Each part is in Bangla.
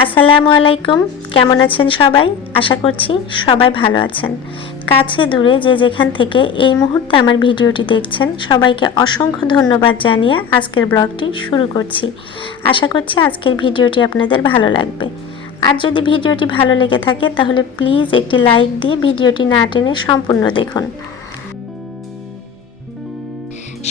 আসসালামু আলাইকুম। কেমন আছেন সবাই? আশা করছি সবাই ভালো আছেন। কাছে দূরে যে যেখান থেকে এই মুহূর্তে আমার ভিডিওটি দেখছেন সবাইকে অসংখ্য ধন্যবাদ জানিয়ে আজকের ব্লগটি শুরু করছি। আশা করছি আজকের ভিডিওটি আপনাদের ভালো লাগবে। আর যদি ভিডিওটি ভালো লেগে থাকে তাহলে প্লিজ একটি লাইক দিয়ে ভিডিওটি না টেনে সম্পূর্ণ দেখুন।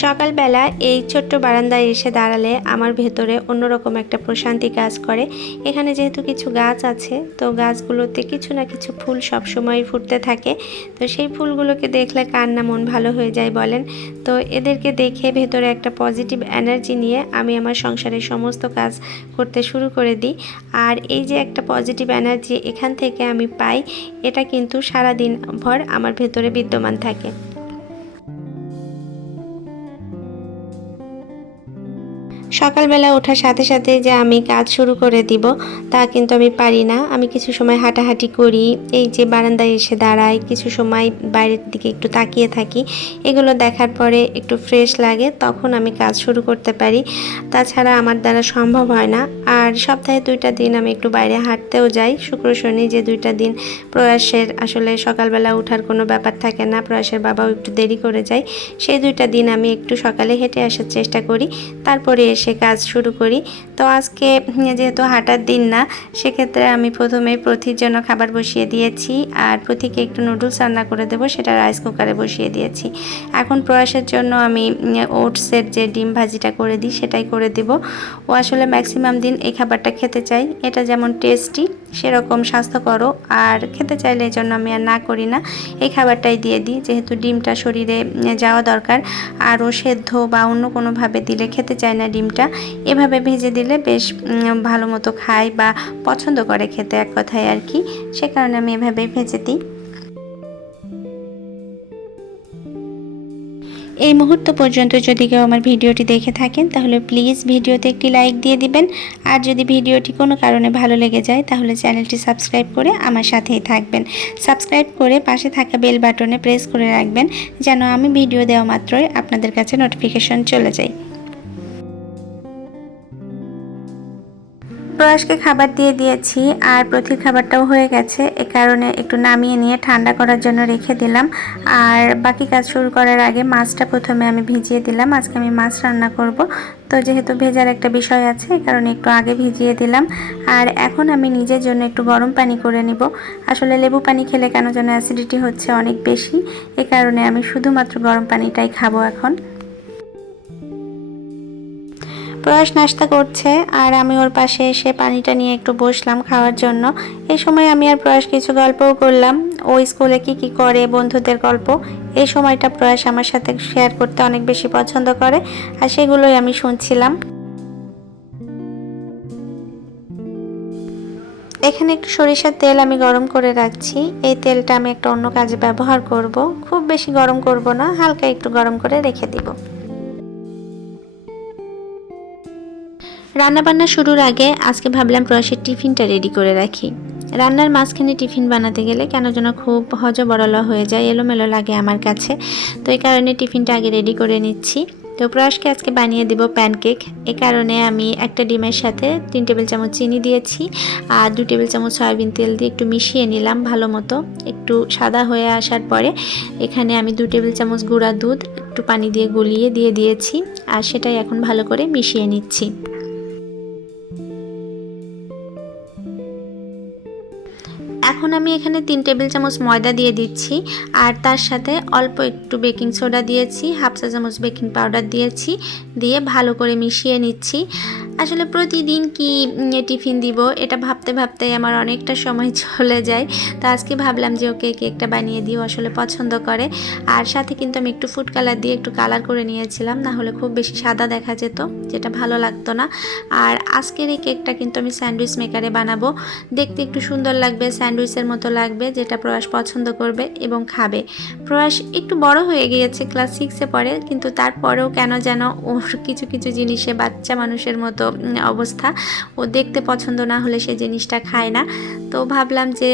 সকালবেলা এই ছোট্ট বারান্দায় এসে দাঁড়ালে আমার ভেতরে অন্যরকম একটা প্রশান্তি কাজ করে। এখানে যেহেতু কিছু গাছ আছে, তো গাছগুলোতে কিছু না কিছু ফুল সবসময় ফুটতে থাকে। তো সেই ফুলগুলোকে দেখলে কার না মন ভালো হয়ে যায় বলেন। তো এদেরকে দেখে ভেতরে একটা পজিটিভ এনার্জি নিয়ে আমি আমার সংসারের সমস্ত কাজ করতে শুরু করে দিই। আর এই যে একটা পজিটিভ এনার্জি এখান থেকে আমি পাই, এটা কিন্তু সারা দিন ভর আমার ভেতরে বিদ্যমান থাকে। সকালবেলা ওঠার সাথে সাথে যে আমি কাজ শুরু করে দিব তা কিন্তু আমি পারি না। আমি কিছু সময় হাঁটাহাঁটি করি, এই যে বারান্দায় এসে দাঁড়াই, কিছু সময় বাইরের দিকে একটু তাকিয়ে থাকি। এগুলো দেখার পরে একটু ফ্রেশ লাগে, তখন আমি কাজ শুরু করতে পারি। তাছাড়া আমার দ্বারা সম্ভব হয় না। আর সপ্তাহে 2টা দিন আমি একটু বাইরে হাঁটতেও যাই, শুক্র শনি, যে 2টা দিন প্রয়াসের আসলে সকালবেলা ওঠার কোনো ব্যাপার থাকে না, প্রয়াসের বাবাও একটু দেরি করে যায়। সেই 2টা দিন আমি একটু সকালে হেঁটে আসার চেষ্টা করি, তারপরে এসে কাজ শুরু করি। তো আজকে যেহেতু হাঁটার দিন না, সেক্ষেত্রে আমি প্রথমে প্রথির জন্য খাবার বসিয়ে দিয়েছি। আর প্রথিকে একটু নুডলস রান্না করে দেবো, সেটা রাইস কুকারে বসিয়ে দিয়েছি। এখন প্রয়াসের জন্য আমি ওটসের যে ডিম ভাজিটা করে দিই সেটাই করে দেব। ও আসলে ম্যাক্সিমাম দিন এই খাবারটা খেতে চাই। এটা যেমন টেস্টি সেরকম স্বাস্থ্যকরও, আর খেতে চাইলে এই জন্য আমি আর না করি না, এই খাবারটাই দিয়ে দিই, যেহেতু ডিমটা শরীরে যাওয়া দরকার। আর ও সেদ্ধ বা অন্য কোনোভাবে দিলে খেতে চায় না ডিমটা। এভাবে ভেজে দিলে বেশ ভালো মতো খায় বা পছন্দ করে খেতে, এক কথায় আর কি। সে কারণে আমি এভাবেই ভেজে দিই। এই মুহূর্ত পর্যন্ত যদি কেউ আমার ভিডিওটি দেখে থাকেন তাহলে প্লিজ ভিডিওতে একটি লাইক দিয়ে দিবেন। আর যদি ভিডিওটি কোনো কারণে ভালো লেগে যায় তাহলে চ্যানেলটি সাবস্ক্রাইব করে আমার সাথেই থাকবেন। সাবস্ক্রাইব করে পাশে থাকা বেল বাটনে প্রেস করে রাখবেন, যেন আমি ভিডিও দেওয়া মাত্রই আপনাদের কাছে নোটিফিকেশন চলে যায়। প্রয়াসকে খাবার দিয়ে দিয়েছি আর প্রতির খাবারটাও হয়ে গেছে, এ কারণে একটু নামিয়ে নিয়ে ঠান্ডা করার জন্য রেখে দিলাম। আর বাকি কাজ শুরু করার আগে মাছটা প্রথমে আমি ভিজিয়ে দিলাম। আজকে আমি মাছ রান্না করব, তো যেহেতু ভেজার একটা বিষয় আছে এই কারণে একটু আগে ভিজিয়ে দিলাম। আর এখন আমি নিজের জন্য একটু গরম পানি করে নিব। আসলে লেবু পানি খেলে কেন যেন অ্যাসিডিটি হচ্ছে অনেক বেশি, এ কারণে আমি শুধুমাত্র গরম পানিটাই খাবো এখন। প্রয়াস নাস্তা করছে আর আমি ওর পাশে এসে পানিটা নিয়ে একটু বসলাম খাওয়ার জন্য। এই সময় আমি আর প্রয়াস কিছু গল্পও করলাম, ও স্কুলে কি করে, বন্ধুদের গল্প। এই সময়টা প্রয়াস আমার সাথে শেয়ার করতে অনেক বেশি পছন্দ করে, আর সেগুলোই আমি শুনছিলাম। এখানে একটু সরিষার তেল আমি গরম করে রাখছি। এই তেলটা আমি একটা অন্য কাজে ব্যবহার করব, খুব বেশি গরম করব না, হালকা একটু গরম করে রেখে দিব। রান্নাবান্না শুরুর আগে আজকে ভাবলাম প্রয়াসের টিফিনটা রেডি করে রাখি। রান্নার মাঝখানে টিফিন বানাতে গেলে কেন যেন খুব হজবরল হয়ে যায়, এলোমেলো লাগে আমার কাছে। তো এই কারণে টিফিনটা আগে রেডি করে নিচ্ছি। তো প্রয়াসকে আজকে বানিয়ে দিব প্যানকেক। এই কারণে আমি একটা ডিমের সাথে 3 টেবিল চামচ চিনি দিয়েছি আর 2 টেবিল চামচ সয়াবিন তেল দিয়ে একটু মিশিয়ে নিলাম ভালো মতো। একটু সাদা হয়ে আসার পরে এখানে আমি 2 টেবিল চামচ গুঁড়া দুধ একটু পানি দিয়ে গুলিয়ে দিয়ে দিয়েছি, আর সেটাই এখন ভালো করে মিশিয়ে নিচ্ছি। এখন আমি এখানে 3 টেবিল চামচ ময়দা দিয়ে দিচ্ছি, আর তার সাথে অল্প একটু বেকিং সোডা দিয়েছি, হাফ চা চামচ বেকিং পাউডার দিয়েছি, দিয়ে ভালো করে মিশিয়ে নিচ্ছি। আসলে প্রতিদিন কি টিফিন দিব এটা ভাবতে ভাবতেই আমার অনেকটা সময় চলে যায়। তো আজকে ভাবলাম যে ওকে কেকটা বানিয়ে দিও, আসলে পছন্দ করে। আর সাথে কিন্তু আমি একটু ফুড কালার দিয়ে একটু কালার করে নিয়েছিলাম, না হলে খুব বেশি সাদা দেখা যেত, যেটা ভালো লাগতো না। আর আজকের এই কেকটা কিন্তু আমি স্যান্ডউইচ মেকারে বানাবো, দেখতে একটু সুন্দর লাগবে, স্যান্ডউইচের মতো লাগবে, যেটা প্রয়াস পছন্দ করবে এবং খাবে। প্রয়াস একটু বড় হয়ে গিয়েছে, ক্লাস 6-এ পড়ে, কিন্তু তারপরেও কেন যেন ওর কিছু কিছু জিনিসে বাচ্চা মানুষের মতো অবস্থা। ও দেখতে পছন্দ না হলে সে জিনিসটা খায় না। তো ভাবলাম যে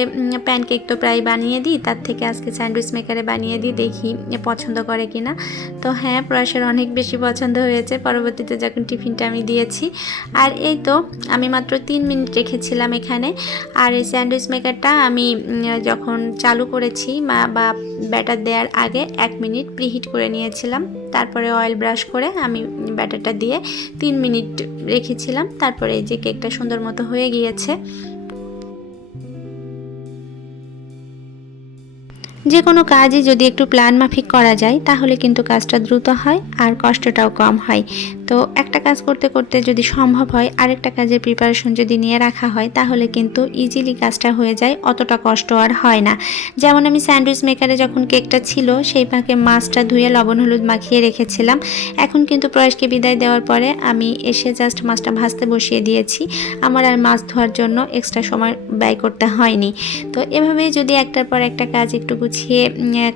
প্যানকেক তো প্রায় বানিয়ে দিই, তার থেকে আজকে স্যান্ডউইচ মেকারে বানিয়ে দিই, দেখি পছন্দ করে কিনা। তো হ্যাঁ, প্রয়াসের অনেক বেশি পছন্দ হয়েছে। পরবর্তীতে যখন টিফিনটা আমি দিয়েছি, আর এই তো আমি মাত্র 3 মিনিট রেখেছিলাম এখানে। আর এই স্যান্ডউইচ মেকারটা আমি যখন চালু করেছি বা ব্যাটার দেওয়ার আগে 1 মিনিট প্রিহিট করে নিয়েছিলাম। তারপরে অয়েল ব্রাশ করে আমি ব্যাটারটা দিয়ে 3 মিনিট রেখেছিলাম। তারপরে এই যে কেকটা সুন্দর মতো হয়ে গিয়েছে। যে কোনো কাজই যদি একটু প্ল্যান মাফিক করা যায় তাহলে কিন্তু কাজটা দ্রুত হয় আর কষ্টটাও কম হয়। তো একটা কাজ করতে করতে যদি সম্ভব হয় আরেকটা কাজের প্রিপারেশন যদি নিয়ে রাখা হয় তাহলে কিন্তু ইজিলি কাজটা হয়ে যায়, অতটা কষ্ট আর হয় না। যেমন আমি স্যান্ডউইচ মেকারে যখন কেকটা ছিল সেই ফাঁকে মাছটা ধুয়ে লবণ হলুদ মাখিয়ে রেখেছিলাম। এখন কিন্তু প্রয়াসকে বিদায় দেওয়ার পরে আমি এসে জাস্ট মাছটা ভাজতে বসিয়ে দিয়েছি। আমার আর মাছ ধোয়ার জন্য এক্সট্রা সময় ব্যয় করতে হয়নি। তো এভাবেই যদি একটার পর একটা কাজ একটু গুছিয়ে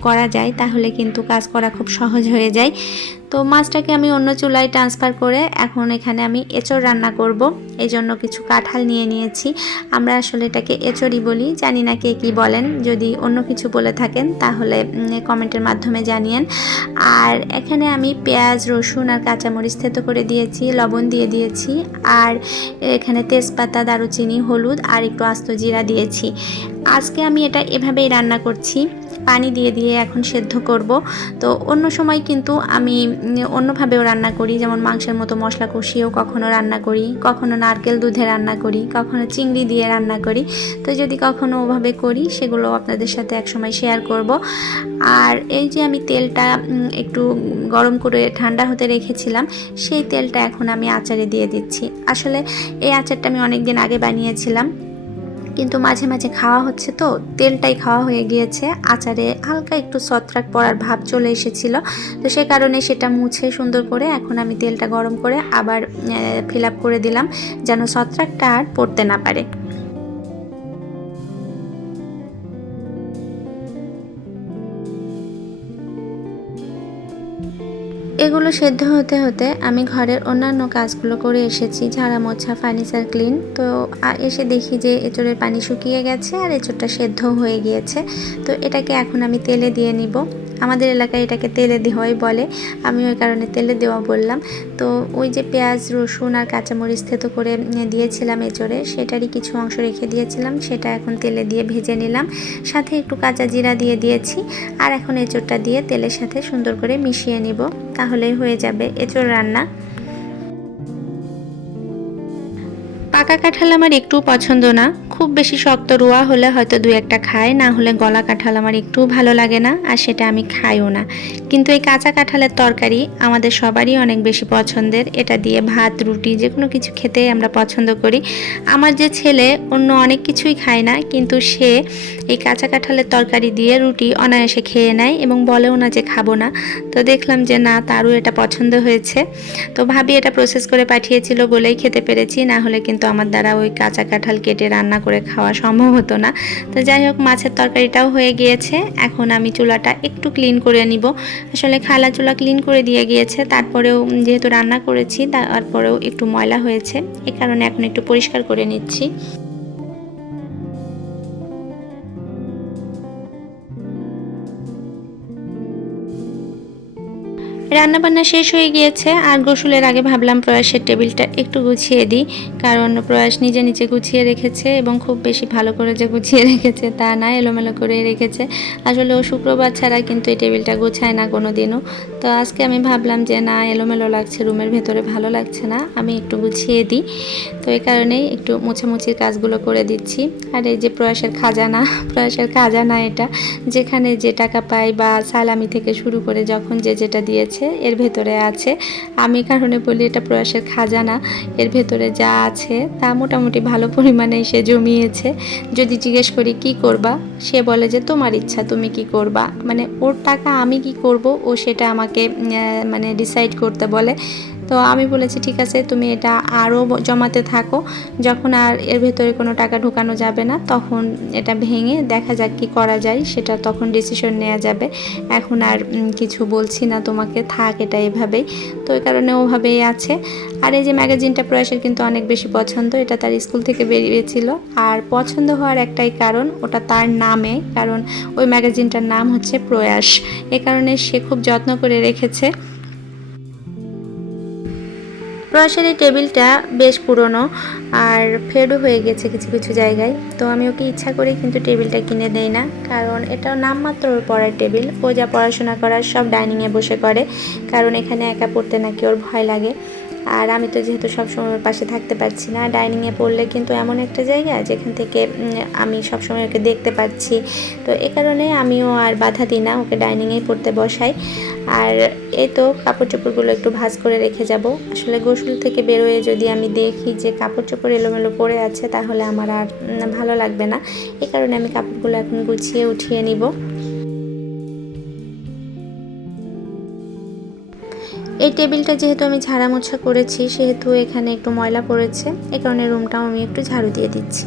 করা যায় তাহলে কিন্তু কাজ করা খুব সহজ হয়ে যায়। তো মাছটাকে আমি অন্য চুলায় ট্রান্সফার করে এখন এখানে আমি এঁচড় রান্না করব। এই জন্য কিছু কাঁঠাল নিয়ে নিয়েছি। আমরা আসলে এটাকে এঁচড়ই বলি, জানি না কে কী বলেন। যদি অন্য কিছু বলে থাকেন তাহলে কমেন্টের মাধ্যমে জানিয়েন। আর এখানে আমি পেঁয়াজ রসুন আর কাঁচামরিচ থেতো করে দিয়েছি, লবণ দিয়ে দিয়েছি, আর এখানে তেজপাতা দারুচিনি হলুদ আর একটু আস্ত জিরা দিয়েছি। আজকে আমি এটা এভাবেই রান্না করছি, পানি দিয়ে দিয়ে এখন সেদ্ধ করব। তো অন্য সময় কিন্তু আমি অন্যভাবেও রান্না করি, যেমন মাংসের মতো মশলা কষিয়েও কখনো রান্না করি, কখনো নারকেল দুধে রান্না করি, কখনো চিংড়ি দিয়ে রান্না করি। তো যদি কখনো ওভাবে করি সেগুলো আপনাদের সাথে একসময় শেয়ার করব। আর এই যে আমি তেলটা একটু গরম করে ঠান্ডা হতে রেখেছিলাম, সেই তেলটা এখন আমি আচারে দিয়ে দিচ্ছি। আসলে এই আচারটা আমি অনেক দিন আগে বানিয়েছিলাম, কিন্তু মাঝে মাঝে খাওয়া হচ্ছে তো তেলটাই খাওয়া হয়ে গিয়েছে। আচারে হালকা একটু ছত্রাক পড়ার ভাব চলে এসেছিল, তো সে কারণে সেটা মুছে সুন্দর করে এখন আমি তেলটা গরম করে আবার ফিল আপ করে দিলাম, যেন ছত্রাকটা আর পড়তে না পারে। এগুলো সেদ্ধ হতে হতে আমি ঘরের অন্যান্য কাজগুলো করে এসেছি, ঝাড়া মোছা ফার্নিচার ক্লিন। তো এসে দেখি যে এঁচড়ের পানি শুকিয়ে গেছে আর এঁচড়টা সেদ্ধ হয়ে গিয়েছে। তো এটাকে এখন আমি তেলে দিয়ে নিব। আমাদের এলাকায় এটাকে তেলে দেওয়াই বলে, আমি ওই কারণে তেলে দেওয়া বললাম। তো ওই যে পেঁয়াজ রসুন আর কাঁচামরিচ থেতো করে দিয়েছিলাম এঁচড়ে, সেটারই কিছু অংশ রেখে দিয়েছিলাম, সেটা এখন তেলে দিয়ে ভেজে নিলাম। সাথে একটু কাঁচা জিরা দিয়ে দিয়েছি। আর এখন এঁচড়টা দিয়ে তেলের সাথে সুন্দর করে মিশিয়ে নিব, তাহলেই হয়ে যাবে এঁচড় রান্না। পাকা কাঁঠাল আমার একটু পছন্দ না, খুব বেশি শক্ত রোয়া হলে হয়তো দু একটা খায়, না হলে গলা কাঁঠাল আমার একটু ভালো লাগে না, আর সেটা আমি খাইও না। কিন্তু এই কাঁচা কাঁঠালের তরকারি আমাদের সবারই অনেক বেশি পছন্দের। এটা দিয়ে ভাত রুটি যে কোনো কিছু খেতেই আমরা পছন্দ করি। আমার যে ছেলে অন্য অনেক কিছুই খায় না, কিন্তু সে এই কাঁচা কাঁঠালের তরকারি দিয়ে রুটি অনায়াসে খেয়ে নেয় এবং বলেও না যে খাবো না। তো দেখলাম যে না, তারও এটা পছন্দ হয়েছে। তো ভাবি এটা প্রসেস করে পাঠিয়েছিল বলেই খেতে পেরেছি, না হলে কিন্তু আমার দ্বারা ওই কাঁচা কাঁঠাল কেটে রান্না করে খাওয়া সম্ভব হতো না। তো যাই হোক, মাছের তরকারিটাও হয়ে গিয়েছে। এখন আমি চুলাটা একটু ক্লিন করে নিব। আসলে খালা চুলা ক্লিন করে দিয়ে গিয়েছে, তারপরেও যেহেতু রান্না করেছি তারপরেও একটু ময়লা হয়েছে, এ কারণে এখন একটু পরিষ্কার করে নিচ্ছি। রান্নাবান্না শেষ হয়ে গিয়েছে, আর গোসলের আগে ভাবলাম প্রয়াসের টেবিলটা একটু গুছিয়ে দিই, কারণ প্রয়াস নিজে নিজে গুছিয়ে রেখেছে এবং খুব বেশি ভালো করে যে গুছিয়ে রেখেছে তা না, এলোমেলো করে রেখেছে। আসলে ও শুক্রবার ছাড়া কিন্তু এই টেবিলটা গোছায় না কোনো দিনও। তো আজকে আমি ভাবলাম যে না, এলোমেলো লাগছে, রুমের ভেতরে ভালো লাগছে না, আমি একটু গুছিয়ে দিই। তো এই কারণেই একটু মোছামুছির কাজগুলো করে দিচ্ছি। আর এই যে প্রয়াসের খাজানা, প্রয়াসের খাজানা এটা, যেখানে যে টাকা পাই বা সালামি থেকে শুরু করে যখন যে যেটা দিয়েছে এর ভেতরে আছে। আমি কারণে বলি এটা প্রয়াসের খাজানা, এর ভেতরে যা আছে তা মোটামুটি ভালো পরিমাণে সে জমিয়েছে। যদি জিজ্ঞেস করি কি করবা, সে বলে যে তোমার ইচ্ছা, তুমি কি করবা। মানে ওর টাকা আমি কি করব ও সেটা আমাকে মানে ডিসাইড করতে বলে। তো তো আমি বলেছি ঠিক আছে তুমি এটা আরও জমাতে থাকো, যখন আর এর ভেতরে কোনো টাকা ঢোকানো যাবে না তখন এটা ভেঙে দেখা যাক কি করা যায়, সেটা তখন ডিসিশন নেওয়া যাবে। এখন আর কিছু বলছি না তোমাকে, থাক এটা এভাবেই। তো এই কারণে ওভাবেই আছে। আর এই যে ম্যাগাজিনটা প্রয়াসের কিন্তু অনেক বেশি পছন্দ, এটা তার স্কুল থেকে বেরিয়েছিল। আর পছন্দ হওয়ার একটাই কারণ, ওটা তার নামে, কারণ ওই ম্যাগাজিনটার নাম হচ্ছে প্রয়াস, এ কারণে সে খুব যত্ন করে রেখেছে। প্রয়াসের এই টেবিলটা বেশ পুরনো আর ফেডও হয়ে গেছে কিছু কিছু জায়গায়। তো আমি ওকে ইচ্ছা করে কিন্তু টেবিলটা কিনে দেই না, কারণ এটা নামমাত্র ওর পড়ার টেবিল। ও যা পড়াশোনা করার সব ডাইনিংয়ে বসে করে, কারণ এখানে একা পড়তে নাকি ওর ভয় লাগে। আর আমি তো যেহেতু সবসময় ওর পাশে থাকতে পারছি না, ডাইনিংয়ে পড়লে কিন্তু এমন একটা জায়গা যেখান থেকে আমি সবসময় ওকে দেখতে পাচ্ছি। তো এ কারণে আমিও আর বাধা দিই না, ওকে ডাইনিংয়েই পড়তে বসাই। আর এই তো কাপড় চোপড়গুলো একটু ভাঁজ করে রেখে যাব। আসলে গোসল থেকে বেরোয় যদি আমি দেখি যে কাপড় চোপড় এলোমেলো পড়ে আছে, তাহলে আমার আর ভালো লাগবে না। এই কারণে আমি কাপড়গুলো এখন গুছিয়ে উঠিয়ে নিব। এই টেবিলটা যেহেতু আমি ঝাড়া মোছা করেছি, সেহেতু এখানে একটু ময়লা পড়েছে, এই কারণে রুমটাও আমি একটু ঝাড়ু দিয়ে দিচ্ছি।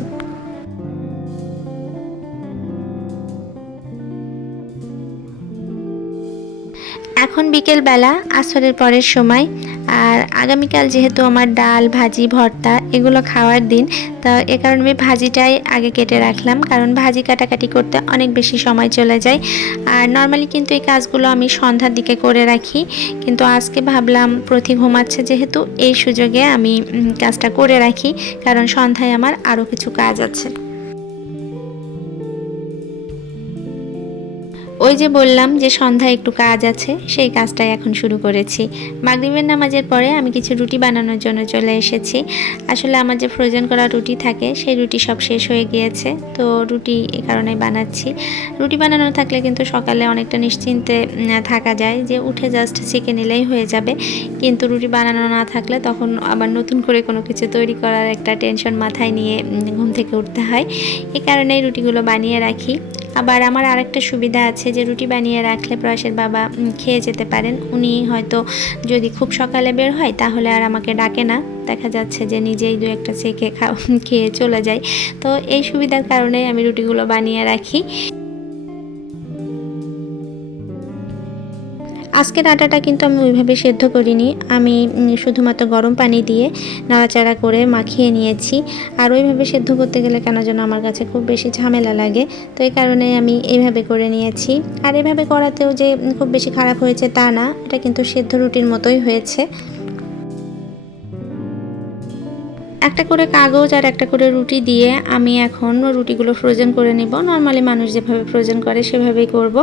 এখন বিকেলবেলা আসরের পরের সময়। আর আগামীকাল যেহেতু আমার ডাল ভাজি ভর্তা এগুলো খাওয়ার দিন, তো এ কারণে আমি ভাজিটাই আগে কেটে রাখলাম, কারণ ভাজি কাটাকাটি করতে অনেক বেশি সময় চলে যায়। আর নর্মালি কিন্তু এই কাজগুলো আমি সন্ধ্যার দিকে করে রাখি, কিন্তু আজকে ভাবলাম প্রতি ঘুমাচ্ছে যেহেতু, এই সুযোগে আমি কাজটা করে রাখি, কারণ সন্ধ্যায় আমার আরও কিছু কাজ আছে। ওই যে বললাম যে সন্ধ্যায় একটু কাজ আছে, সেই কাজটাই এখন শুরু করেছি। মাগরিবের নামাজের পরে আমি কিছু রুটি বানানোর জন্য চলে এসেছি। আসলে আমার যে ফ্রোজেন করা রুটি থাকে, সেই রুটি সব শেষ হয়ে গিয়েছে, তো রুটি এই কারণে বানাচ্ছি। রুটি বানানো থাকলে কিন্তু সকালে অনেকটা নিশ্চিন্তে থাকা যায়, যে উঠে জাস্ট সেঁকে নিলেই হয়ে যাবে। কিন্তু রুটি বানানো না থাকলে তখন আবার নতুন করে কোনো কিছু তৈরি করার একটা টেনশন মাথায় নিয়ে ঘুম থেকে উঠতে হয়। এই কারণেই রুটিগুলো বানিয়ে রাখি। আবার আমার আরেকটা সুবিধা আছে যে রুটি বানিয়ে রাখলে প্রয়াসের বাবা খেয়ে যেতে পারেন। উনি হয়তো যদি খুব সকালে বের হয় তাহলে আর আমাকে ডাকে না, দেখা যাচ্ছে যে নিজেই দু একটা সেঁকে খেয়ে চলে যায়। তো এই সুবিধার কারণেই আমি রুটিগুলো বানিয়ে রাখি। আজকের আটাটা কিন্তু আমি ওইভাবে সেদ্ধ করিনি, আমি শুধুমাত্র গরম পানি দিয়ে নাড়াচাড়া করে মাখিয়ে নিয়েছি। আর ওইভাবে সেদ্ধ করতে গেলে কেন যেন আমার কাছে খুব বেশি ঝামেলা লাগে, তো এই কারণে আমি এইভাবে করে নিয়েছি। আর এভাবে করাতেও যে খুব বেশি খারাপ হয়েছে তা না, এটা কিন্তু সেদ্ধ রুটির মতোই হয়েছে। একটা করে কাগজ আর একটা করে রুটি দিয়ে আমি এখন রুটিগুলো ফ্রোজেন করে নেব। নর্মালি মানুষ যেভাবে ফ্রোজেন করে সেভাবেই করব।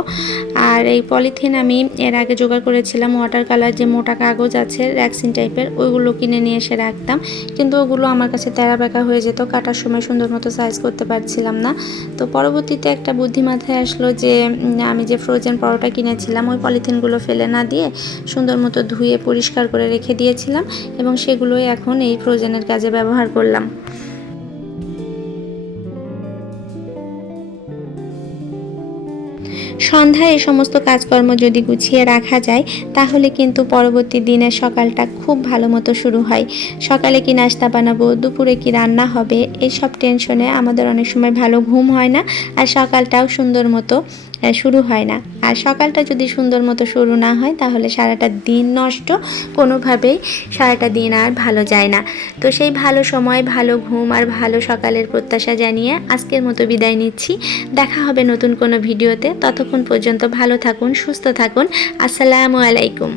আর এই পলিথিন আমি এর আগে জোগাড় করেছিলাম, ওয়াটার কালার যে মোটা কাগজ আছে র্যাক্সিন টাইপের, ওইগুলো কিনে নিয়ে এসে রাখতাম, কিন্তু ওগুলো আমার কাছে তেরা বেঁকা হয়ে যেত, কাটার সময় সুন্দর মতো সাইজ করতে পারছিলাম না। তো পরবর্তীতে একটা বুদ্ধি মাথায় আসলো যে আমি যে ফ্রোজেন পরোটা কিনেছিলাম ওই পলিথিনগুলো ফেলে না দিয়ে সুন্দর মতো ধুয়ে পরিষ্কার করে রেখে দিয়েছিলাম, এবং সেগুলোই এখন এই ফ্রোজেনের কাজে ব্যবহার করলাম। সন্ধ্যায় এই সমস্ত কাজকর্ম যদি গুছিয়ে রাখা যায়, তাহলে কিন্তু পরবর্তী দিনের সকালটা খুব ভালো মতো শুরু হয়। সকালে কি নাস্তা বানাবো, দুপুরে কি রান্না হবে, এইসব টেনশনে আমাদের অনেক সময় ভালো ঘুম হয় না, আর সকালটাও সুন্দর মতো শুরু হয় না। আর সকালটা যদি সুন্দর মতো শুরু না হয়, তাহলে সারাটা দিন নষ্ট, কোনোভাবেই সারাটা দিন আর ভালো যায় না। তো সেই ভালো সময়, ভালো ঘুম আর ভালো সকালের প্রত্যাশা জানিয়ে আজকের মতো বিদায় নিচ্ছি। দেখা হবে নতুন কোনো ভিডিওতে। ততক্ষণ পর্যন্ত ভালো থাকুন, সুস্থ থাকুন। আসসালামু আলাইকুম।